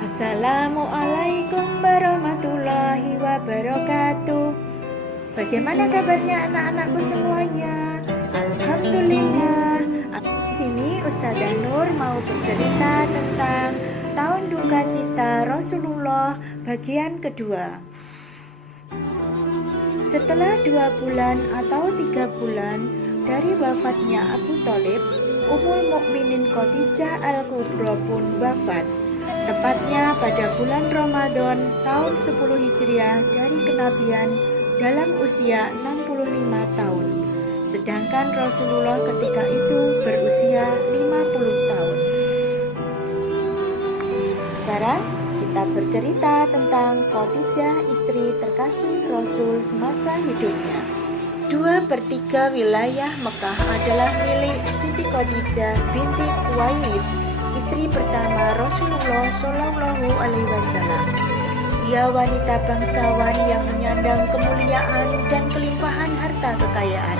Assalamualaikum warahmatullahi wabarakatuh. Bagaimana kabarnya anak-anakku semuanya? Alhamdulillah. Di sini Ustazah Nur mau bercerita tentang Tahun Duka Cita Rasulullah bagian kedua. Setelah 2 bulan atau 3 bulan dari wafatnya Abu Thalib, Ummul Mukminin Khadijah Al-Kubra pun wafat. Tepatnya pada bulan Ramadan tahun 10 Hijriah dari kenabian dalam usia 65 tahun. Sedangkan Rasulullah ketika itu berusia 50 tahun. Sekarang kita bercerita tentang Khadijah, istri terkasih Rasul semasa hidupnya. 2/3 wilayah Mekah adalah milik Siti Khadijah binti Khuwailid, istri pertama Rasulullah Shallallahu Alaihi Wasallam. Ia wanita bangsawan yang menyandang kemuliaan dan kelimpahan harta kekayaan.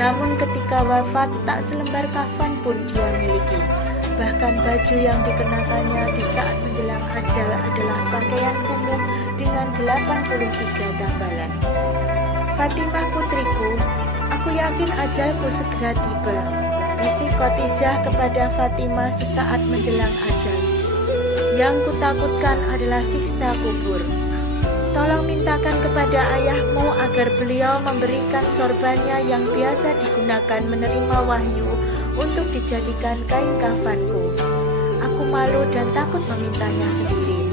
Namun ketika wafat tak selembar kafan pun dia miliki. Bahkan baju yang dikenakannya di saat menjelang ajal adalah pakaian kumuh dengan 83 tambalan. Fatimah putriku, aku yakin ajalku segera tiba. Bisik Khadijah kepada Fatimah sesaat menjelang ajal. Yang kutakutkan adalah siksa kubur. Tolong mintakan kepada ayahmu agar beliau memberikan sorbannya yang biasa digunakan menerima wahyu untuk dijadikan kain kafanku. Aku malu dan takut memintanya sendiri.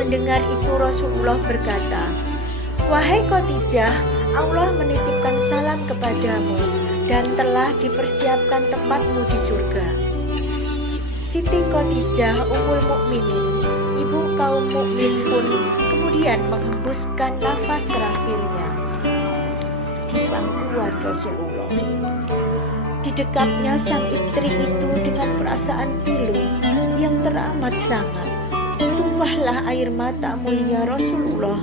Mendengar itu Rasulullah berkata, "Wahai Khadijah, Allah menitipkan salam kepadamu dan telah dipersiapkan tempatmu di surga." Siti Khadijah Ummul Mukminin, ibu kaum mukmin pun kemudian menghembuskan nafas terakhirnya di pangkuan Rasulullah. Didekapnya sang istri itu dengan perasaan pilu yang teramat sangat. Tumpahlah air mata mulia Rasulullah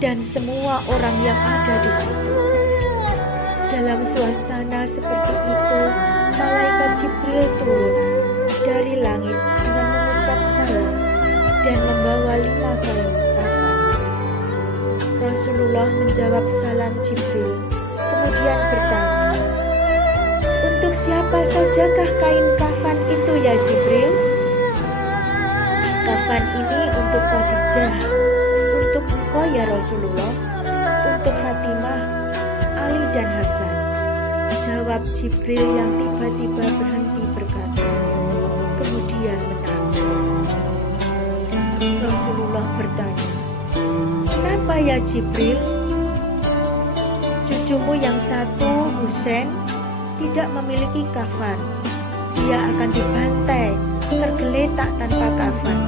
dan semua orang yang ada di situ. Dalam suasana seperti itu, malaikat Jibril turun dari langit dengan mengucap salam dan membawa 5 kain kafan. Rasulullah menjawab salam Jibril, kemudian bertanya, "Untuk siapa sajakah kain kafan itu ya Jibril?" "Kafan ini untuk Khadijah, untuk engkau ya Rasulullah, untuk Fatimah, Ali dan Hasan," jawab Jibril yang tiba-tiba berhenti berkata, kemudian menangis. Rasulullah bertanya, "Kenapa ya Jibril? Cucumu yang satu, Husain, tidak memiliki kafan. Dia akan dibantai, tergeletak tanpa kafan,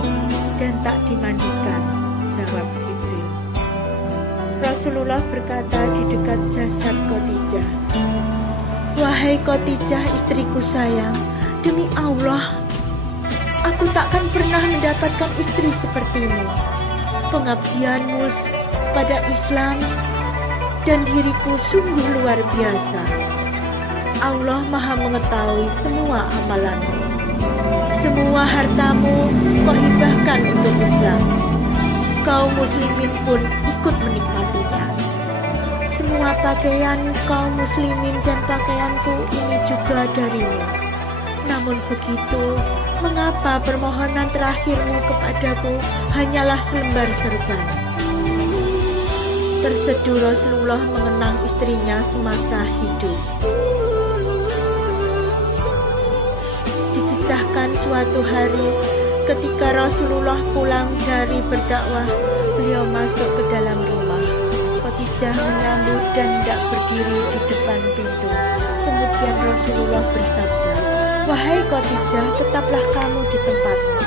dan tak dimandikan," jawab Jibril. Rasulullah berkata di dekat jasad Khadijah, "Wahai Khadijah istriku sayang, demi Allah, aku takkan pernah mendapatkan istri sepertimu. Pengabdianmu pada Islam dan diriku sungguh luar biasa. Allah Maha mengetahui semua amalanmu. Semua hartamu kau hibahkan untuk Islam. Kaum muslimin pun ikut menikmatinya. Semua pakaian kaum muslimin dan pakaianku ini juga darimu. Namun begitu, mengapa permohonan terakhirmu kepadaku hanyalah selembar serban?" Terseduh Rasulullah mengenang istrinya semasa hidup. Dikisahkan suatu hari ketika Rasulullah pulang dari berdakwah, beliau masuk ke dalam rumah. Khadijah menyambut dan hendak berdiri di depan pintu. Kemudian Rasulullah bersabda, "Wahai Khadijah, tetaplah kamu di tempatmu."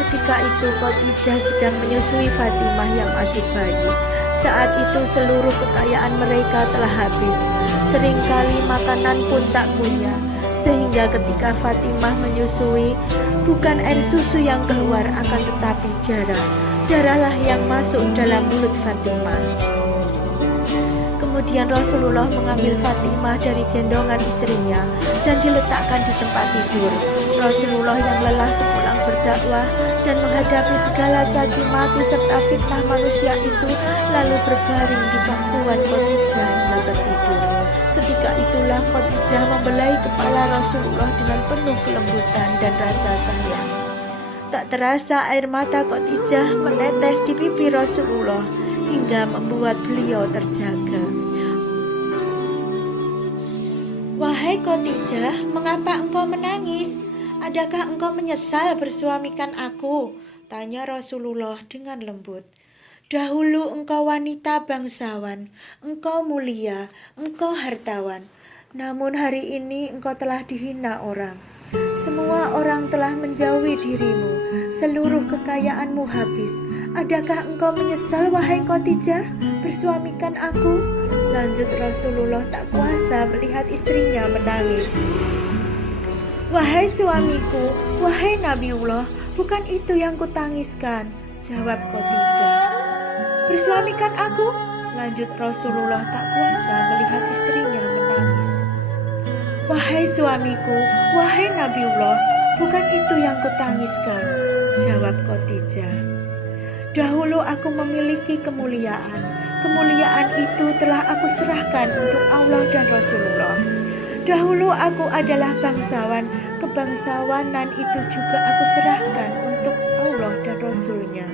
Ketika itu Khadijah sedang menyusui Fatimah yang masih bayi. Saat itu seluruh kekayaan mereka telah habis. Seringkali makanan pun tak punya. Sehingga ketika Fatimah menyusui, bukan air susu yang keluar akan tetapi darah. Darahlah yang masuk dalam mulut Fatimah. Kemudian Rasulullah mengambil Fatimah dari gendongan istrinya dan diletakkan di tempat tidur. Rasulullah yang lelah sepulang bertemu berdakwah dan menghadapi segala caci maki serta fitnah manusia itu, lalu berbaring di pangkuan Khadijah hingga tertidur. Ketika itulah Khadijah membelai kepala Rasulullah dengan penuh kelembutan dan rasa sayang. Tak terasa air mata Khadijah menetes di pipi Rasulullah hingga membuat beliau terjaga. "Wahai Khadijah, mengapa engkau menangis? Adakah engkau menyesal bersuamikan aku?" tanya Rasulullah dengan lembut. "Dahulu engkau wanita bangsawan, engkau mulia, engkau hartawan. Namun hari ini engkau telah dihina orang. Semua orang telah menjauhi dirimu, seluruh kekayaanmu habis. Adakah engkau menyesal, wahai Khadijah, bersuamikan aku?" Lanjut Rasulullah tak kuasa melihat istrinya menangis. "Wahai suamiku, wahai Nabiullah, bukan itu yang kutangiskan," jawab Khadijah. "Bersuamikan aku?" Lanjut Rasulullah tak kuasa melihat istrinya menangis. "Wahai suamiku, wahai Nabiullah, bukan itu yang kutangiskan," jawab Khadijah. "Dahulu aku memiliki kemuliaan. Kemuliaan itu telah aku serahkan untuk Allah dan Rasulullah. Dahulu aku adalah bangsawan. Kebangsawanan itu juga aku serahkan untuk Allah dan Rasulnya.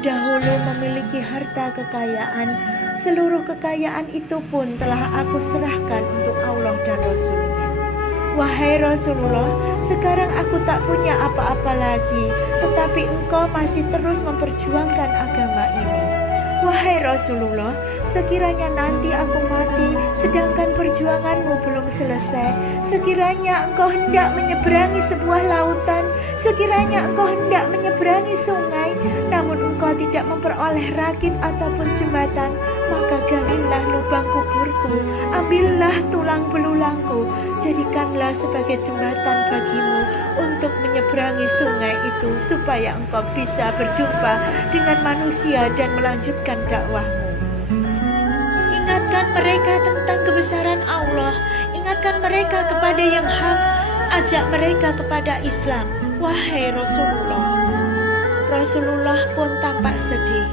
Dahulu memiliki harta kekayaan. Seluruh kekayaan itu pun telah aku serahkan untuk Allah dan Rasulnya. Wahai Rasulullah, sekarang aku tak punya apa-apa lagi, tetapi engkau masih terus memperjuangkan agama ini. Wahai Rasulullah, sekiranya nanti aku mati sedangkan perjuanganmu belum selesai, sekiranya engkau hendak menyeberangi sebuah lautan, sekiranya engkau hendak menyeberangi sungai, namun engkau tidak memperoleh rakit ataupun jembatan, maka galilah lubang kuburku, ambillah tulang belulangku, jadikanlah sebagai jembatan bagimu untuk menyeberangi sungai itu, supaya engkau bisa berjumpa dengan manusia dan melanjutkan dakwahmu. Ingatkan mereka tentang kebesaran Allah, ingatkan mereka kepada yang hak, ajak mereka kepada Islam, wahai Rasulullah." Rasulullah pun tampak sedih.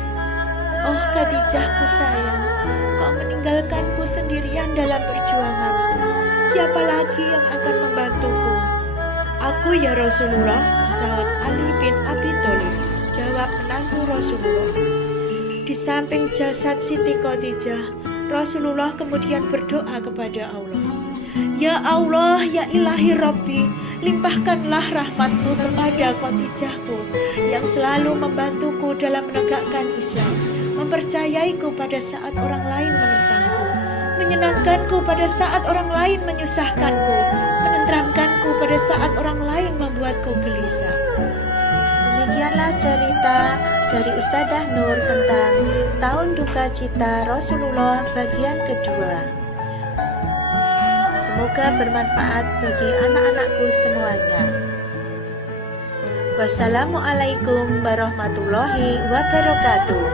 "Oh Khadijahku sayang, kau meninggalkanku sendirian dalam perjuanganku. Siapa lagi yang akan membantuku?" "Aku ya Rasulullah," saud Ali bin Abi Thalib, jawab menantu Rasulullah. Di samping jasad Siti Khadijah, Rasulullah kemudian berdoa kepada Allah. "Ya Allah, ya ilahi Rabbi, limpahkanlah rahmatmu kepada Khadijahku yang selalu membantuku dalam menegakkan Islam, mempercayaiku pada saat orang lain menentangku, menyenangkanku pada saat orang lain menyusahkanku, menenteramkanku pada saat orang lain membuatku gelisah." Demikianlah cerita dari Ustadzah Nur tentang Tahun Duka Cita Rasulullah bagian kedua. Semoga bermanfaat bagi anak-anakku semuanya. Wassalamualaikum warahmatullahi wabarakatuh.